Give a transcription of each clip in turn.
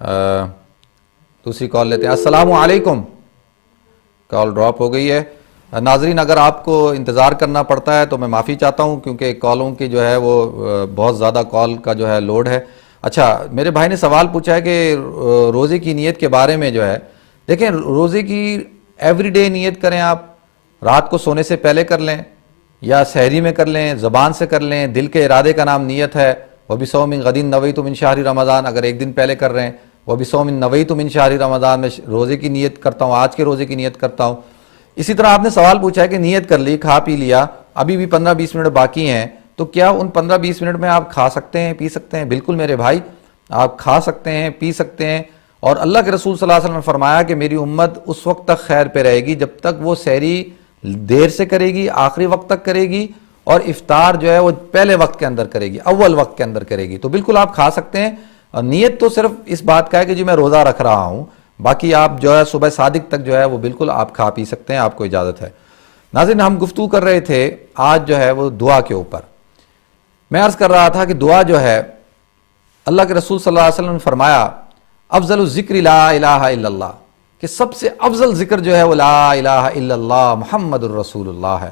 دوسری کال لیتے ہیں. السلام علیکم. کال ڈراپ ہو گئی ہے. ناظرین اگر آپ کو انتظار کرنا پڑتا ہے تو میں معافی چاہتا ہوں کیونکہ کالوں کی جو ہے وہ بہت زیادہ کال کا جو ہے لوڈ ہے. اچھا میرے بھائی نے سوال پوچھا ہے کہ روزے کی نیت کے بارے میں جو ہے دیکھیں روزے کی ایوری ڈے نیت کریں. آپ رات کو سونے سے پہلے کر لیں یا سحری میں کر لیں, زبان سے کر لیں, دل کے ارادے کا نام نیت ہے. وَبِصَوْمٍ غَدٍ نَوَيْتُ مِنْ شَهْرِ رمضان, اگر ایک دن پہلے کر رہے ہیں وَبِصَوْمٍ نَوَيْتُ مِنْ شَهْرِ رمضان, میں روزے کی نیت کرتا ہوں, آج کے روزے کی نیت کرتا ہوں. اسی طرح آپ نے سوال پوچھا ہے کہ نیت کر لی, کھا پی لیا, ابھی بھی 15-20 منٹ باقی ہیں, تو کیا ان 15-20 منٹ میں آپ کھا سکتے ہیں, پی سکتے ہیں؟ بالکل میرے بھائی, آپ کھا سکتے ہیں, پی سکتے ہیں. اور اللہ کے رسول صلی اللہ علیہ وسلم نے فرمایا کہ میری امت اس وقت تک خیر پہ رہے گی جب تک وہ سحری دیر سے کرے گی, آخری وقت تک کرے گی, اور افطار جو ہے وہ پہلے وقت کے اندر کرے گی, اول وقت کے اندر کرے گی. تو بالکل آپ کھا سکتے ہیں. نیت تو صرف اس بات کا ہے کہ جی میں روزہ رکھ رہا ہوں, باقی آپ جو ہے صبح صادق تک جو ہے وہ بالکل آپ کھا پی سکتے ہیں, آپ کو اجازت ہے. ناظرین ہم گفتگو کر رہے تھے آج جو ہے وہ دعا کے اوپر. میں عرض کر رہا تھا کہ دعا جو ہے اللہ کے رسول صلی اللہ علیہ وسلم نے فرمایا افضل الذکر لا الہ الا اللہ, کہ سب سے افضل ذکر جو ہے وہ لا الہ الا اللہ محمد الرسول اللہ ہے.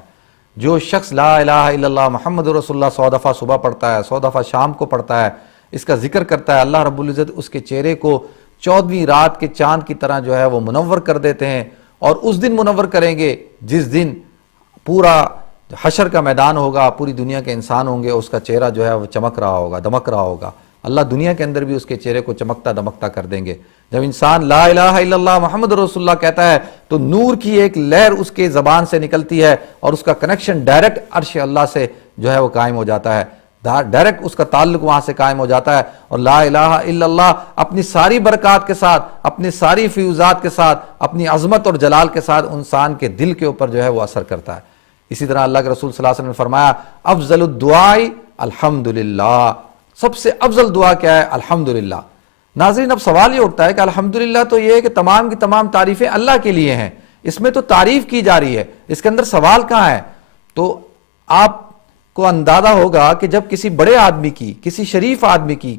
جو شخص لا الہ الا اللہ محمد الرسول اللہ 100 دفعہ صبح پڑھتا ہے, 100 دفعہ شام کو پڑھتا ہے, اس کا ذکر کرتا ہے, اللہ رب العزت اس کے چہرے کو 14ویں رات کے چاند کی طرح جو ہے وہ منور کر دیتے ہیں. اور اس دن منور کریں گے جس دن پورا حشر کا میدان ہوگا, پوری دنیا کے انسان ہوں گے, اس کا چہرہ جو ہے وہ چمک رہا ہوگا, دمک رہا ہوگا. اللہ دنیا کے اندر بھی اس کے چہرے کو چمکتا دمکتا کر دیں گے. جب انسان لا الہ الا اللہ محمد رسول اللہ کہتا ہے تو نور کی ایک لہر اس کے زبان سے نکلتی ہے اور اس کا کنیکشن ڈائریکٹ عرش اللہ سے جو ہے وہ قائم ہو جاتا ہے, ڈائریکٹ اس کا تعلق وہاں سے قائم ہو جاتا ہے. اور لا الہ الا اللہ اپنی ساری برکات کے ساتھ, اپنی ساری فیوزات کے ساتھ, اپنی عظمت اور جلال کے ساتھ انسان کے دل کے اوپر جو ہے وہ اثر کرتا ہے. اسی طرح اللہ کے رسول صلی اللہ علیہ وسلم نے فرمایا افضل الدعاء الحمدللہ, سب سے افضل دعا کیا ہے؟ الحمدللہ. ناظرین اب سوال یہ اٹھتا ہے کہ الحمدللہ تو یہ ہے کہ تمام کی تمام تعریفیں اللہ کے لیے ہیں, اس میں تو تعریف کی جا رہی ہے, اس کے اندر سوال کہاں ہے؟ تو آپ کو اندازہ ہوگا کہ جب کسی بڑے آدمی کی, کسی شریف آدمی کی,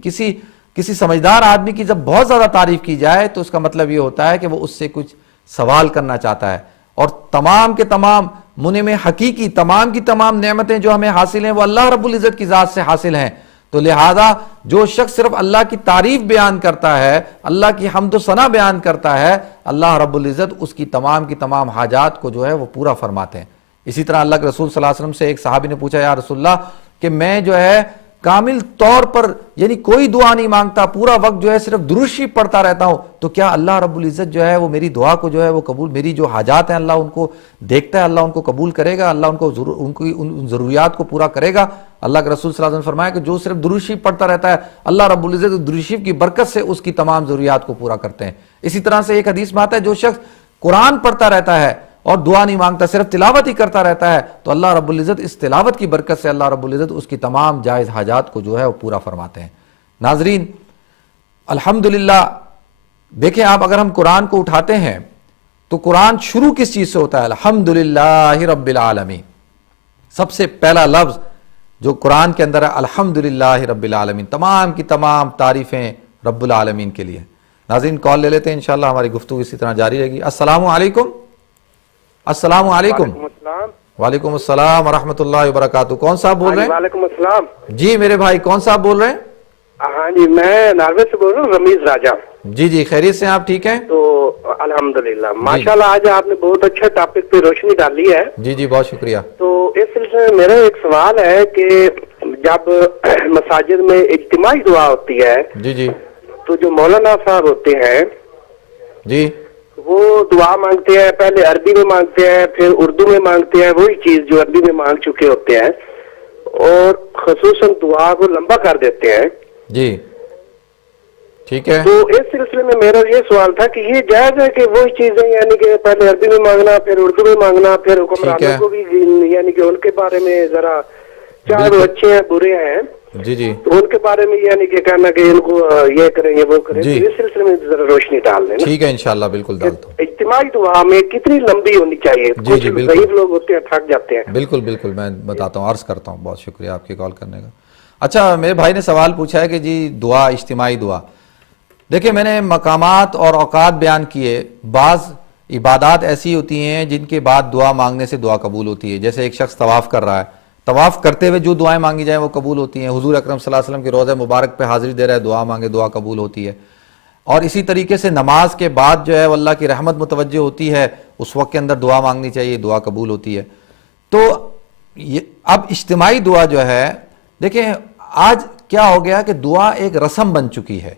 کسی سمجھدار آدمی کی جب بہت زیادہ تعریف کی جائے تو اس کا مطلب یہ ہوتا ہے کہ وہ اس سے کچھ سوال کرنا چاہتا ہے. اور تمام کے تمام منعم حقیقی تمام کی تمام نعمتیں جو ہمیں حاصل ہیں وہ اللہ رب العزت کی ذات سے حاصل ہیں. تو لہذا جو شخص صرف اللہ کی تعریف بیان کرتا ہے, اللہ کی حمد و ثنا بیان کرتا ہے, اللہ رب العزت اس کی تمام حاجات کو جو ہے وہ پورا فرماتے ہیں. اسی طرح اللہ کے رسول صلی اللہ علیہ وسلم سے ایک صحابی نے پوچھا یا رسول اللہ کہ میں جو ہے کامل طور پر یعنی کوئی دعا نہیں مانگتا, پورا وقت جو ہے صرف درود شریف پڑھتا رہتا ہوں, تو کیا اللہ رب العزت جو ہے وہ میری دعا کو جو ہے وہ قبول, میری جو حاجات ہیں اللہ ان کو دیکھتا ہے, اللہ ان کو قبول کرے گا, اللہ ان ضروریات کو پورا کرے گا؟ اللہ کے رسول صلی اللہ علیہ وسلم نے فرمایا کہ جو صرف درود شریف پڑھتا رہتا ہے اللہ رب العزت درود شریف کی برکت سے اس کی تمام ضروریات کو پورا کرتے ہیں. اسی طرح سے ایک حدیث میں آتا ہے جو شخص قرآن پڑھتا رہتا ہے اور دعا نہیں مانگتا, صرف تلاوت ہی کرتا رہتا ہے, تو اللہ رب العزت اس تلاوت کی برکت سے اللہ رب العزت اس کی تمام جائز حاجات کو جو ہے وہ پورا فرماتے ہیں. ناظرین الحمدللہ دیکھیں آپ اگر ہم قرآن کو اٹھاتے ہیں تو قرآن شروع کس چیز سے ہوتا ہے؟ الحمدللہ رب العالمین. سب سے پہلا لفظ جو قرآن کے اندر ہے الحمدللہ رب العالمین, تمام کی تمام تعریفیں رب العالمین کے لیے. ناظرین کال لے لیتے ہیں, انشاءاللہ ہماری گفتگو اسی طرح جاری رہے گی. السلام علیکم. السلام علیکم. وعلیکم السلام ورحمۃ اللہ وبرکاتہ. کون صاحب بول رہے ہیں؟ وعلیکم السلام. جی میرے بھائی کون صاحب بول رہے ہیں؟ ہاں جی میں ناروے سے بول رہا ہوں, رمیز راجہ. جی خیریت سے آپ ٹھیک ہیں؟ تو الحمدللہ ماشاءاللہ آج آپ نے بہت اچھا ٹاپک پہ روشنی ڈالی ہے. جی بہت شکریہ. تو اس سلسلے میں میرا ایک سوال ہے کہ جب مساجد میں اجتماعی دعا ہوتی ہے جی تو جو مولانا صاحب ہوتے ہیں جی وہ دعا مانگتے ہیں, پہلے عربی میں مانگتے ہیں پھر اردو میں مانگتے ہیں, وہی چیز جو عربی میں مانگ چکے ہوتے ہیں, اور خصوصاً دعا کو لمبا کر دیتے ہیں. جی ٹھیک ہے. تو اس سلسلے میں میرا یہ سوال تھا کہ یہ جائز ہے کہ وہی چیزیں یعنی کہ پہلے عربی میں مانگنا پھر اردو میں مانگنا پھر حکمرانوں کو بھی یعنی کہ ان کے بارے میں ذرا چاہے وہ اچھے ہیں برے ہیں جی تو ان کے بارے میں یعنی کہ کہنا کہ ان کو یہ کریں یہ وہ کریں, تو اس سلسلے میں ذرا روشنی ڈال دیں. ٹھیک ہے انشاءاللہ بالکل ڈالتا ہوں. اجتماعی دعا میں کتنی لمبی ہونی چاہیے؟ کچھ ضعیف لوگ ہوتے ہیں تھک جاتے ہیں. بالکل میں بتاتا ہوں, عرض کرتا ہوں. بہت شکریہ آپ کی کال کرنے کا. اچھا میرے بھائی نے سوال پوچھا ہے کہ جی دعا اجتماعی دعا, دیکھیں میں نے مقامات اور اوقات بیان کیے. بعض عبادات ایسی ہوتی ہیں جن کے بعد دعا مانگنے سے دعا قبول ہوتی ہے. جیسے ایک شخص طواف کر رہا ہے, طواف کرتے ہوئے جو دعائیں مانگی جائیں وہ قبول ہوتی ہیں. حضور اکرم صلی اللہ علیہ وسلم کے روضہ مبارک پہ حاضری دے رہا ہے, دعا مانگے دعا قبول ہوتی ہے. اور اسی طریقے سے نماز کے بعد جو ہے وہ اللہ کی رحمت متوجہ ہوتی ہے, اس وقت کے اندر دعا مانگنی چاہیے, دعا قبول ہوتی ہے. تو اب اجتماعی دعا جو ہے, دیکھیں آج کیا ہو گیا کہ دعا ایک رسم بن چکی ہے,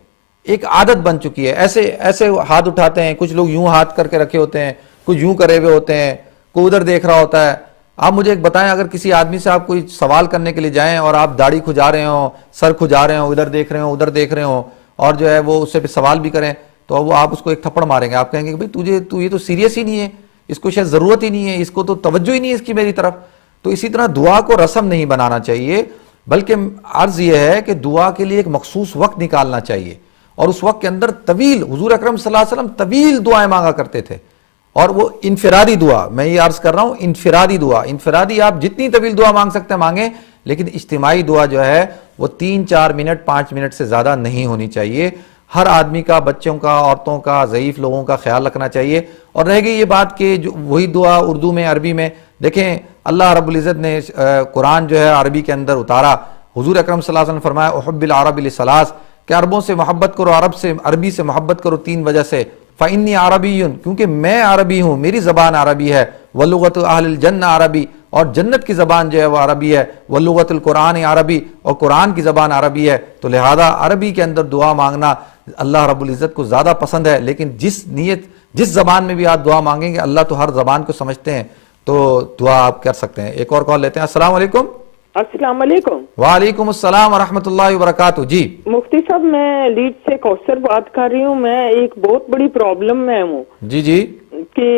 ایک عادت بن چکی ہے. ایسے ہاتھ اٹھاتے ہیں, کچھ لوگ یوں ہاتھ کر کے رکھے ہوتے ہیں, کچھ یوں کرے ہوئے ہوتے ہیں, کوئی ادھر دیکھ رہا ہوتا ہے. آپ مجھے ایک بتائیں, اگر کسی آدمی سے آپ کوئی سوال کرنے کے لیے جائیں اور آپ داڑھی کھجا رہے ہوں, سر کھجا رہے ہوں, ادھر دیکھ رہے ہوں, ادھر دیکھ رہے ہوں, اور جو ہے وہ اس سے سوال بھی کریں, تو وہ آپ اس کو ایک تھپڑ ماریں گے. آپ کہیں گے کہ بھائی تو یہ تو سیریس ہی نہیں ہے, اس کو شاید ضرورت ہی نہیں ہے, اس کو تو توجہ ہی نہیں ہے اس کی میری طرف. تو اسی طرح دعا کو رسم نہیں بنانا چاہیے, بلکہ عرض یہ ہے کہ دعا کے لیے ایک مخصوص وقت نکالنا چاہیے, اور اس وقت کے اندر طویل, حضور اکرم صلی اللہ علیہ وسلم طویل دعائیں مانگا کرتے تھے. اور وہ انفرادی دعا, میں یہ عرض کر رہا ہوں انفرادی دعا, انفرادی آپ جتنی طویل دعا مانگ سکتے ہیں مانگیں, لیکن اجتماعی دعا جو ہے وہ 3-4 منٹ 5 منٹ سے زیادہ نہیں ہونی چاہیے. ہر آدمی کا, بچوں کا, عورتوں کا, ضعیف لوگوں کا خیال رکھنا چاہیے. اور رہ گئی یہ بات کہ وہی دعا اردو میں, عربی میں, دیکھیں اللہ رب العزت نے قرآن جو ہے عربی کے اندر اتارا. حضور اکرم صلی اللہ علیہ وسلم نے فرمایا احب العرب لثلاث, کہ عربوں سے محبت کرو, عربی سے محبت کرو 3 وجہ سے. فإنی عربی, کیونکہ میں عربی ہوں, میری زبان عربی ہے. ولغت اہل الجنہ عربی, اور جنت کی زبان جو ہے وہ عربی ہے. ولغت القرآن عربی, اور قرآن کی زبان عربی ہے. تو لہذا عربی کے اندر دعا مانگنا اللہ رب العزت کو زیادہ پسند ہے. لیکن جس زبان میں بھی آپ دعا مانگیں گے, اللہ تو ہر زبان کو سمجھتے ہیں, تو دعا آپ کر سکتے ہیں. ایک اور کال لیتے ہیں. السلام علیکم. السلام علیکم. وعلیکم السلام ورحمۃ اللہ وبرکاتہ. جی مفتی صاحب, میں لیڈ سے کوثر بات کر رہی ہوں. میں ایک بہت بڑی پرابلم میں ہوں. جی جی. کہ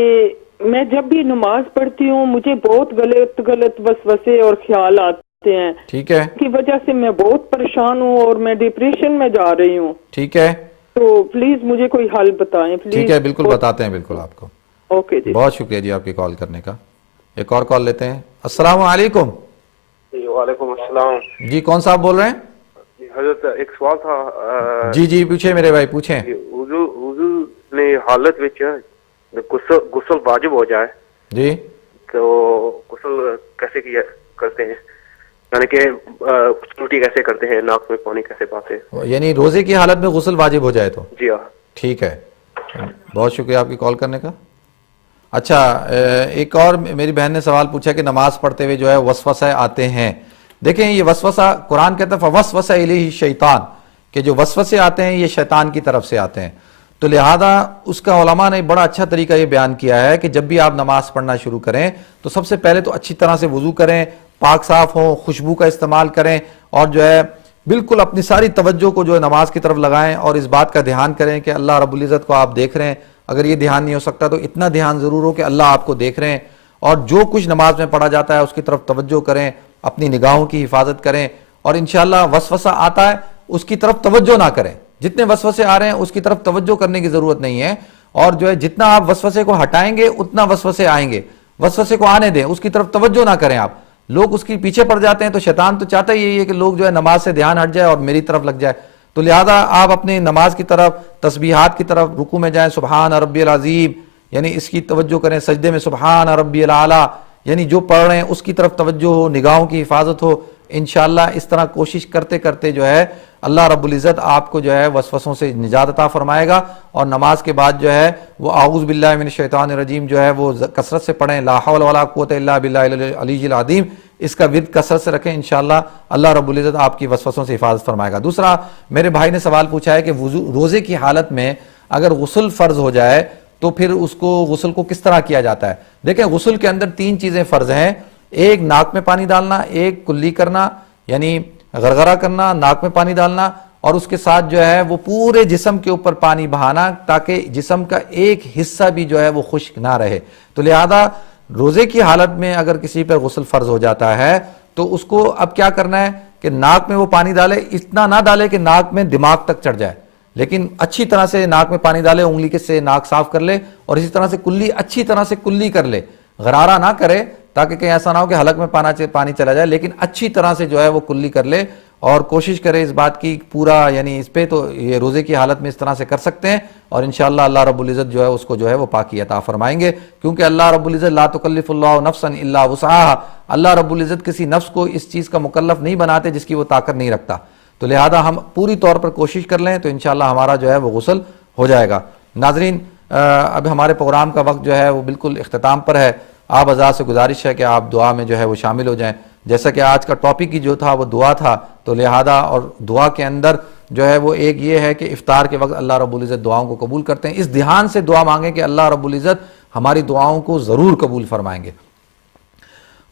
میں جب بھی نماز پڑھتی ہوں مجھے بہت غلط وسوسے اور خیال آتے ہیں. ٹھیک ہے. کی وجہ سے میں بہت پریشان ہوں اور میں ڈپریشن میں جا رہی ہوں. ٹھیک ہے. تو پلیز مجھے کوئی حل بتائیں پلیز. ٹھیک ہے, بالکل بتاتے ہیں بالکل آپ کو. اوکے جی, بہت شکریہ جی آپ کی کال کرنے کا. ایک اور کال لیتے ہیں. السلام علیکم. وعلیکم السلام. جی کون صاحب بول رہے ہیں؟ حضرت ایک سوال تھا. جی جی پوچھیں میرے بھائی, پوچھیں. وضو نے حالت وچ غسل واجب ہو جائے جی تو غسل کیسے کرتے ہیں, یعنی کہ الٹی کیسے کرتے ہیں, ناک میں پانی کیسے پاتے ہیں؟ یعنی روزے کی حالت میں غسل واجب ہو جائے تو؟ جی ہاں. ٹھیک ہے, بہت شکریہ آپ کی کال کرنے کا. اچھا, ایک اور میری بہن نے سوال پوچھا کہ نماز پڑھتے ہوئے جو ہے وسوسے آتے ہیں. دیکھیں یہ وسوسہ, قرآن کہتا ہے فوسوس الیہ الشیطان, کہ جو وسوسے آتے ہیں یہ شیطان کی طرف سے آتے ہیں. تو لہذا اس کا علماء نے بڑا اچھا طریقہ یہ بیان کیا ہے کہ جب بھی آپ نماز پڑھنا شروع کریں تو سب سے پہلے تو اچھی طرح سے وضو کریں, پاک صاف ہوں, خوشبو کا استعمال کریں, اور جو ہے بالکل اپنی ساری توجہ کو جو ہے نماز کی طرف لگائیں, اور اس بات کا دھیان کریں کہ اللہ رب العزت کو آپ دیکھ رہے ہیں. اگر یہ دھیان نہیں ہو سکتا تو اتنا دھیان ضرور ہو کہ اللہ آپ کو دیکھ رہے ہیں, اور جو کچھ نماز میں پڑھا جاتا ہے اس کی طرف توجہ کریں, اپنی نگاہوں کی حفاظت کریں. اور انشاءاللہ وسوسہ آتا ہے اس کی طرف توجہ نہ کریں, جتنے وسوسے آ رہے ہیں اس کی طرف توجہ کرنے کی ضرورت نہیں ہے. اور جو ہے جتنا آپ وسوسے کو ہٹائیں گے اتنا وسوسے آئیں گے, وسوسے کو آنے دیں, اس کی طرف توجہ نہ کریں آپ. لوگ اس کے پیچھے پڑ جاتے ہیں, تو شیطان تو چاہتا ہی یہی ہے کہ لوگ جو ہے نماز سے دھیان ہٹ جائے اور میری طرف لگ جائے. تو لہذا آپ اپنی نماز کی طرف, تسبیحات کی طرف, رکوع میں جائیں سبحان ربی العظیم, یعنی اس کی توجہ کریں. سجدے میں سبحان ربی العلیٰ, یعنی جو پڑھ رہے ہیں اس کی طرف توجہ ہو, نگاہوں کی حفاظت ہو. انشاءاللہ اس طرح کوشش کرتے کرتے جو ہے اللہ رب العزت آپ کو جو ہے وسوسوں سے نجات عطا فرمائے گا. اور نماز کے بعد جو ہے وہ اعوذ باللہ من الشیطان الرجیم جو ہے وہ کثرت سے پڑھیں, لا حول ولا قوت الا باللہ العلی العظیم, اس کا ورد کثرت سے رکھیں. انشاءاللہ اللہ رب العزت آپ کی وسوسوں سے حفاظت فرمائے گا. دوسرا میرے بھائی نے سوال پوچھا ہے کہ روزے کی حالت میں اگر غسل فرض ہو جائے تو پھر اس کو غسل کو کس طرح کیا جاتا ہے. دیکھیں غسل کے اندر 3 چیزیں فرض ہیں. ایک ناک میں پانی ڈالنا, ایک کلی کرنا یعنی غرغرہ کرنا, ناک میں پانی ڈالنا, اور اس کے ساتھ جو ہے وہ پورے جسم کے اوپر پانی بہانا تاکہ جسم کا ایک حصہ بھی جو ہے وہ خشک نہ رہے. تو لہذا روزے کی حالت میں اگر کسی پر غسل فرض ہو جاتا ہے تو اس کو اب کیا کرنا ہے کہ ناک میں وہ پانی ڈالے, اتنا نہ ڈالے کہ ناک میں دماغ تک چڑھ جائے, لیکن اچھی طرح سے ناک میں پانی ڈالے, انگلی کے سے ناک صاف کر لے, اور اسی طرح سے کلی اچھی طرح سے کلی کر لے, غرارہ نہ کرے تاکہ کہیں ایسا نہ ہو کہ حلق میں پانی چلا جائے, لیکن اچھی طرح سے جو ہے وہ کلی کر لے. اور کوشش کریں اس بات کی پورا، یعنی اس پہ تو یہ روزے کی حالت میں اس طرح سے کر سکتے ہیں، اور انشاءاللہ اللہ رب العزت جو ہے اس کو جو ہے وہ پاکی عطا فرمائیں گے، کیونکہ اللہ رب العزت لا تکلف اللہ نفسا الا وسعها، اللہ رب العزت کسی نفس کو اس چیز کا مکلف نہیں بناتے جس کی وہ طاقت نہیں رکھتا، تو لہذا ہم پوری طور پر کوشش کر لیں تو انشاءاللہ ہمارا جو ہے وہ غسل ہو جائے گا۔ ناظرین اب ہمارے پروگرام کا وقت جو ہے وہ بالکل اختتام پر ہے، آپ حضرات سے گزارش ہے کہ آپ دعا میں جو ہے وہ شامل ہو جائیں، جیسا کہ آج کا ٹاپک ہی جو تھا وہ دعا تھا، تو لہذا اور دعا کے اندر جو ہے وہ ایک یہ ہے کہ افطار کے وقت اللہ رب العزت دعاؤں کو قبول کرتے ہیں، اس دھیان سے دعا مانگیں کہ اللہ رب العزت ہماری دعاؤں کو ضرور قبول فرمائیں گے۔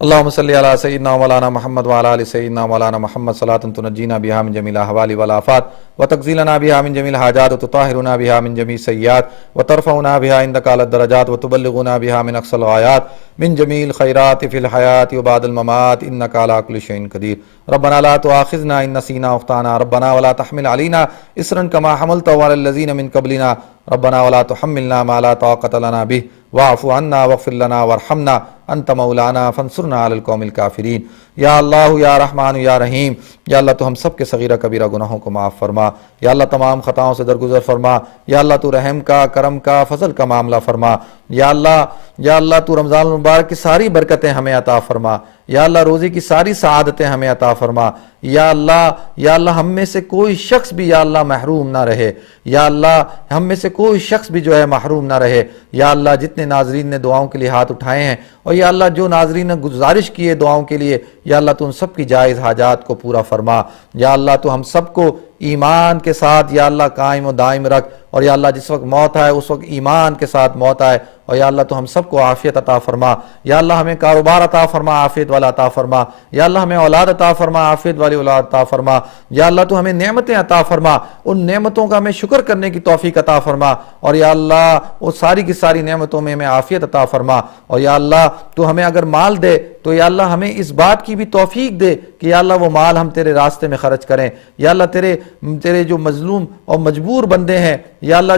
اللہم صلی علی سیدنا مولانا محمد وعلی آل سیدنا مولانا محمد صلاۃ تنجینا بہا من جمیع الاحوال والآفات وتغفرلنا بها من جميع الحاجات وتطهرنا بها من جميع السيئات وترفعنا بها عندك على الدرجات وتبلغنا بها من اقصى الغايات من جميع الخيرات في الحياة وبعد الممات انك على كل شيء قدير ربنا لا تؤاخذنا ان نسينا او اخطانا ربنا ولا تحمل علينا اصرا كما حملته على الذين من قبلنا ربنا ولا تحملنا ما لا طاقة لنا به واعف عنا واغفر لنا وارحمنا انت مولانا فانصرنا على القوم الكافرين۔ یا اللہ یا رحمان یا رحیم، یا اللہ تو ہم سب کے صغیرہ کبیرہ گناہوں کو معاف فرما، یا اللہ تمام خطاؤں سے درگزر فرما، یا اللہ تو رحم کا، کرم کا، فضل کا معاملہ فرما، یا اللہ تو رمضان المبارک کی ساری برکتیں ہمیں عطا فرما، یا اللہ روزے کی ساری سعادتیں ہمیں عطا فرما، یا اللہ ہم میں سے کوئی شخص بھی یا اللہ محروم نہ رہے، یا اللہ ہم میں سے کوئی شخص بھی جو ہے محروم نہ رہے، یا اللہ جتنے ناظرین نے دعاؤں کے لیے ہاتھ اٹھائے ہیں، اور یا اللہ جو ناظرین نے گزارش کی ہے دعاؤں کے لیے، یا اللہ تو ان سب کی جائز حاجات کو پورا فرما، یا اللہ تو ہم سب کو ایمان کے ساتھ یا اللہ قائم و دائم رکھ، اور یا اللہ جس وقت موت آئے اس وقت ایمان کے ساتھ موت آئے، اور یا اللہ تو ہم سب کو عافیت عطا فرما، یا اللہ ہمیں کاروبار عطا فرما، عافیت والا عطا فرما، یا اللہ ہمیں اولاد عطا فرما، عافیت والی اولاد عطا فرما، یا اللہ تو ہمیں نعمتیں عطا فرما، ان نعمتوں کا ہمیں شکر کرنے کی توفیق عطا فرما، اور یا اللہ وہ ساری کی ساری نعمتوں میں ہمیں عافیت عطا فرما، اور یا اللہ تو ہمیں اگر مال دے تو یا اللہ ہمیں اس بات کی بھی توفیق دے کہ یا اللہ وہ مال ہم تیرے راستے میں خرچ کریں، یا اللہ تیرے جو مظلوم اور مجبور بندے ہیں، یا اللہ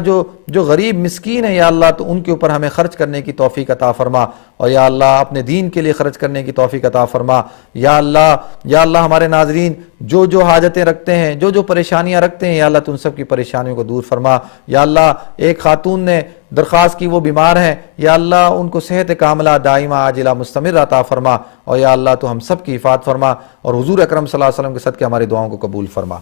جو غریب مسکین ہیں، یا اللہ تو ان کے اوپر ہمیں خرچ کرنے کی توفیق عطا فرما، اور یا اللہ اپنے دین کے لیے خرچ کرنے کی توفیق عطا فرما، یا اللہ ہمارے ناظرین جو حاجتیں رکھتے ہیں، جو پریشانیاں رکھتے ہیں، یا اللہ تو ان سب کی پریشانیوں کو دور فرما، یا اللہ ایک خاتون نے درخواست کی وہ بیمار ہیں، یا اللہ ان کو صحت کاملہ دائمہ عاجلہ مستمر عطا فرما، اور یا اللہ تو ہم سب کی حفاظت فرما، اور حضور اکرم صلی اللہ علیہ وسلم کے صدقے ہماری دعاؤں کو قبول فرما۔